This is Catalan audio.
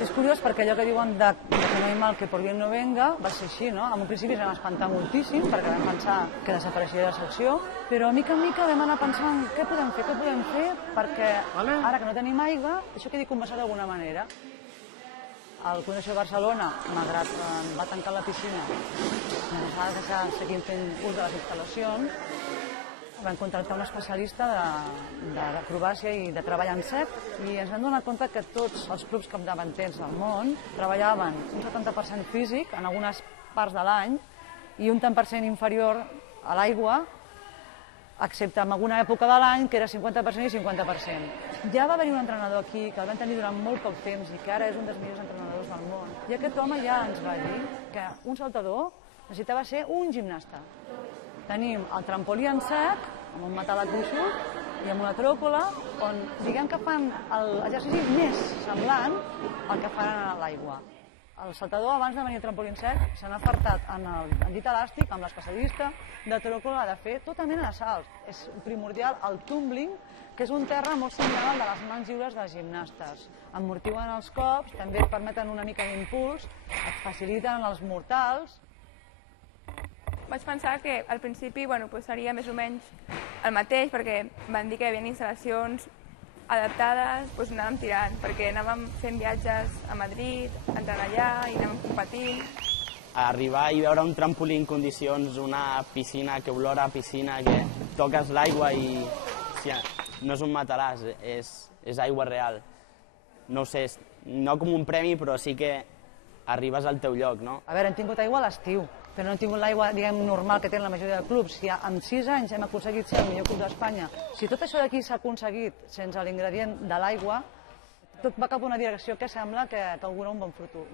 És curiós perquè allò que diuen de que no hi mal que por bien no venga va ser així, no? En un principi ens vam espantar moltíssim perquè vam pensar que desapareixia la secció, però mica en mica vam anar pensant què podem fer perquè ara que no tenim aigua, això quedi compensat d'alguna manera. El Fundació Barcelona, malgrat que va tancar la piscina, ens va deixar seguir fent ús de les instal·lacions, vam contractar un especialista d'acrobàcia i de treball en sec i ens vam donar compte que tots els clubs capdavanters del món treballaven un 70% físic en algunes parts de l'any i un tant per cent inferior a l'aigua, excepte en alguna època de l'any que era 50% i 50%. Ja va haver-hi un entrenador aquí que el vam tenir durant molt poc temps i que ara és un dels millors entrenadors del món. I aquest home ja ens va dir que un saltador necessitava ser un gimnasta. Tenim el trampolí en sec, amb un matalat gruixut i amb una tròcola, on diguem que fan l'exercici més semblant al que fan a l'aigua. El saltador, abans de venir al trampolí en sec, se n'ha apartat en el llit elàstic, amb l'especialista de tròcola, de fer tota mena de salts. És primordial el tumbling, que és un terra molt similar al de les mans lliures dels gimnastes. Amortiguen els cops, també permeten una mica d'impuls, et faciliten els mortals. Vaig pensar que al principi seria més o menys el mateix, perquè van dir que hi havia instal·lacions adaptades, anàvem tirant, perquè anàvem fent viatges a Madrid, entrant allà i anàvem competint. Arribar i veure un trampolí en condicions, una piscina que olora a piscina, que toques l'aigua i no és un matalàs, és aigua real. No ho sé, no com un premi, però sí que arribes al teu lloc, no? A veure, hem tingut aigua a l'estiu, però no hem tingut l'aigua, diguem, normal que tenen la majoria de clubs. Si en 6 anys hem aconseguit ser el millor club d'Espanya, si tot això d'aquí s'ha aconseguit sense l'ingredient de l'aigua, tot va cap a una direcció que sembla que augura un bon futur.